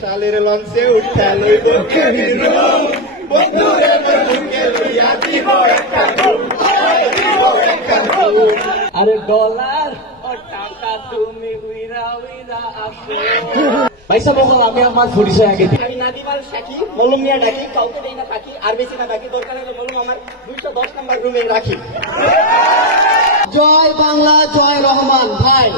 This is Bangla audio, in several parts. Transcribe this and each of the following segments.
সালের লঞ্চে উঠা লইব বন্ধুরে বন্ধুকে লইয়া দিব একটা আরে ডলার ও টাকা তুমি উইরা উইরা আসো ভাইসা বকল আমি আমার পরিচয় আগে আমি নাদিমাল সাকি মলম নিয়ে ডাকি কাউকে দেই না থাকি আর বেশি না ডাকি দরকার হলে মলম আমার 210 নম্বর রুমে রাখি। জয় বাংলা জয় রহমান। ভাই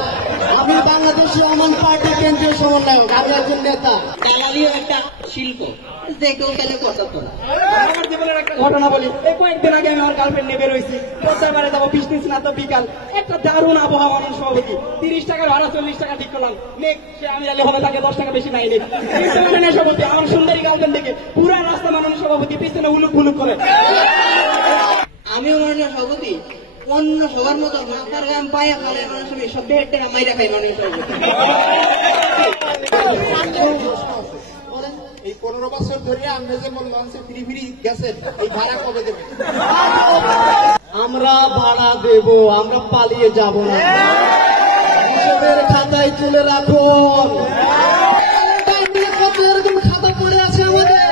আমি বাংলাদেশ রহমান পার্টির কেন্দ্রীয় সমন্বয়ক, আমি একজন নেতা। দালালিও একটা শিল্প, যে কেউ গেলে করতে পারে। আমার জীবনের একটা ঘটনা বলি, এই কয়েকদিন আগে আমি আমার গার্লফ্রেন্ড নিয়ে বেরোইছি, প্রচারবারে যাবো বিজনেস না তো বিকাল, একটা দারুণ আবহাওয়া মানুষ সভাপতি 30 টাকার ভাড়া 40 টাকা ঠিক করলাম, মেঘ সে আমি জানি হবে তাকে 10 টাকা বেশি নাইনি। সভাপতি আমার সুন্দরী গার্লফ্রেন্ড দেখে পুরা রাস্তা মাননীয় সভাপতি পিছনে উলুক ফুলুক করে। আমিও মাননীয় সভাপতি অন্য সবার মতো মাথার গাম পায়ে ফেলে মানুষ সব বেড়ে মাইরা খাই মাননীয় সভাপতি। এই 15 বছর ধরে আপনি যে লঞ্চে ফ্রি ফ্রি গেছেন, এই ভাড়া কবে দেবেন? আমরা ভাড়া দেব, আমরা পালিয়ে যাব না। হিসেবের খাতায় তুলে রাখুন। কত এরকম খাতা পড়ে আছে আমাদের,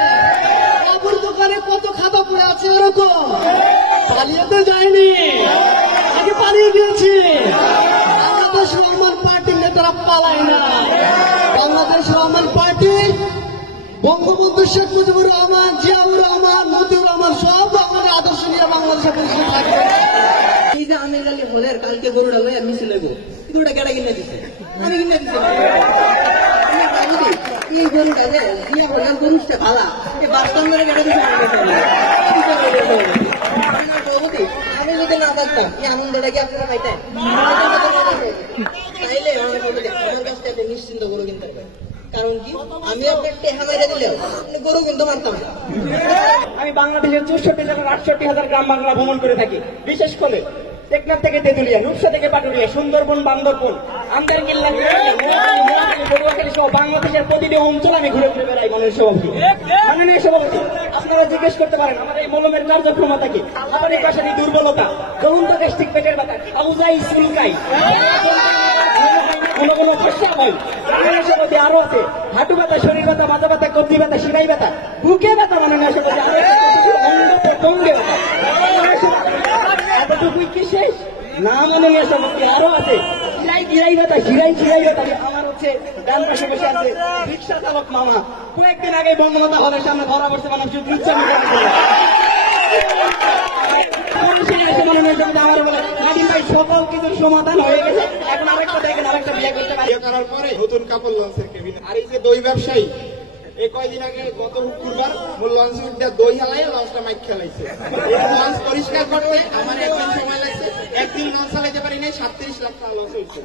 বাবুর দোকানে কত খাতা পড়ে আছে এরকম। পালিয়ে তো যায়নি, আগে পালিয়ে গিয়েছি। বাংলাদেশ রহমান পার্টির নেতারা পালায় না। বাংলাদেশ রহমান পার্টি বঙ্গবন্ধু শেখ মুজিবুর রহমান, জিয়াউর রহমান, মতিউর রহমান সব আমাদের আদর্শ নিয়ে বাংলাদেশে পরিচয় থাকবে। এই যে আমি গেলে হলের কালকে গরুটা লই আর মিছিল লইব, গরুটা কেটে কিনে দিচ্ছে, আমি কিনে দিচ্ছি। এই গরুটা যে জিয়া হলের গরুটা ভালা, এই বাস্তব করে কেটে দিচ্ছে। আমি যদি না থাকতাম এই আনন্দটা কি আপনারা পাইতেন? তাইলে আমার কাছ থেকে নিশ্চিন্ত গরু কিনতে পারেন। কারণ কি আমি আপনার টেহা মেরে দিলেও গরু কিনতে পারতাম না। আমি বাংলাদেশের 64 জেলার 68,000 গ্রাম বাংলা ভ্রমণ করে থাকি, বিশেষ করে টেকনাফ থেকে তেঁতুলিয়া, রূপসা থেকে পাটুরিয়া, সুন্দরবন, বান্দরবন, আমদারকিল্লা, পটুয়াখালী সহ বাংলাদেশের প্রতিটি অঞ্চল আমি ঘুরে ঘুরে বেড়াই। মাননীয় সভাপতি, আপনারা জিজ্ঞেস করতে পারেন আমার এই মলমের কার্যক্ষমতা কি, আমার এই পাশে দুর্বলতা, জ্বলন্ত গ্যাস্ট্রিক পেটের ব্যথা, কাউজাই চুলকাই, কোন কোন চেষ্টা হয়। মাননীয় সভাপতি আরো আছে হাঁটু ব্যথা, শরীর ব্যথা, মাথা ব্যথা, কবজি ব্যথা, শিরাই ব্যথা, বুকে ব্যথা। মাননীয় সভাপতি অঙ্গ প্রত্যঙ্গে ব্যথা। এতটুকুই কি শেষ? না মাননীয় সভাপতি আরো আছে গিরাই ব্যথা, শিরাই ব্যথা। আমার হচ্ছে ডান পাশে বসে আছে রিক্সা চালক মামা, কয়েকদিন আগে বঙ্গমাতা হলের সামনে ধরা পড়ছে, মানুষ সকল কিছুর সমাধান হয়ে গেছে, এখন আরেকটা দেখেন আরেকটা বিয়ে করতে পারি। বিয়ে করার পরে নতুন কাপড় লঞ্চের কেবিনে। আর এই যে দই ব্যবসায়ী, এই কয়দিন আগে গত শুক্রবার মূল লঞ্চ উঠে দই খেলাই লঞ্চটা মাইক খেলাইছে। লঞ্চ পরিষ্কার করতে আমার একদিন সময় লাগছে, একদিন লঞ্চ চালাইতে পারি নাই, 37 লাখ টাকা লঞ্চ হয়েছে।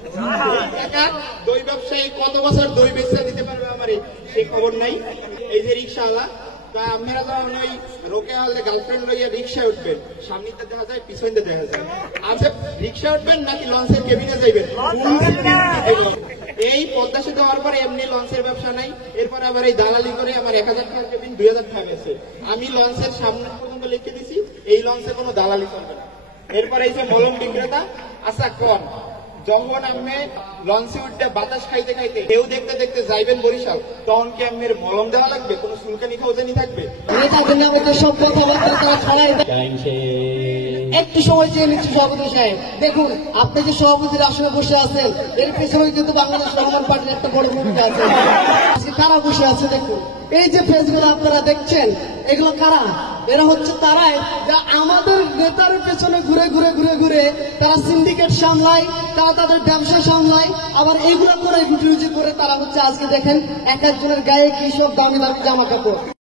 দই ব্যবসায়ী কত বছর দই বেচা দিতে পারবে আমার সেই খবর নাই। এই যে রিক্সাওয়ালা, তা আপনারা যখন ওই রোকে হলে গার্লফ্রেন্ড লইয়া রিক্সা উঠবেন, সামনেতে দেখা যায় পিছনে দেখা যায়, আচ্ছা রিক্সা উঠবেন নাকি লঞ্চের কেবিনে যাইবেন? এই পদ্মা সেতু হওয়ার পরে এমনি লঞ্চের ব্যবসা নাই, এরপরে আবার এই দালালি করে আমার 1000 টাকার কেবিন 2000 টাকা গেছে। আমি লঞ্চের সামনে পর্যন্ত লিখে দিছি এই লঞ্চে কোনো দালালি চলবে না। এরপরে এই যে মলম বিক্রেতা, আচ্ছা কন যখন আপনি লঞ্চে উঠতে বাতাস খাইতে খাইতে কেউ দেখতে দেখতে যাইবেন বরিশাল, তখন কি আপনার মলম দেওয়া লাগবে? কোনো শুল্কানি খোঁজেনি থাকবে? সব কথাবার্তা তারা ছড়াই একটু সময় চেয়ে নিচ্ছি সভাপতি সাহেব। দেখুন আপনি যে সভাপতির আসনে বসে আছেন, এর পেছনে কিন্তু বাংলাদেশ রহমান পার্টির একটা বড় ভূমিকা আছে। আজকে কারা বসে আছে দেখুন, এই যে ফেসগুলো আপনারা দেখছেন, এগুলো কারা? এরা হচ্ছে তারাই যা আমাদের নেতার পেছনে ঘুরে ঘুরে ঘুরে ঘুরে তারা সিন্ডিকেট সামলায়, তারা তাদের ব্যবসা সামলায়, আবার এইগুলো করে রুজি করে তারা হচ্ছে আজকে দেখেন এক একজনের গায়ে কি সব দামি দামি জামা কাপড়।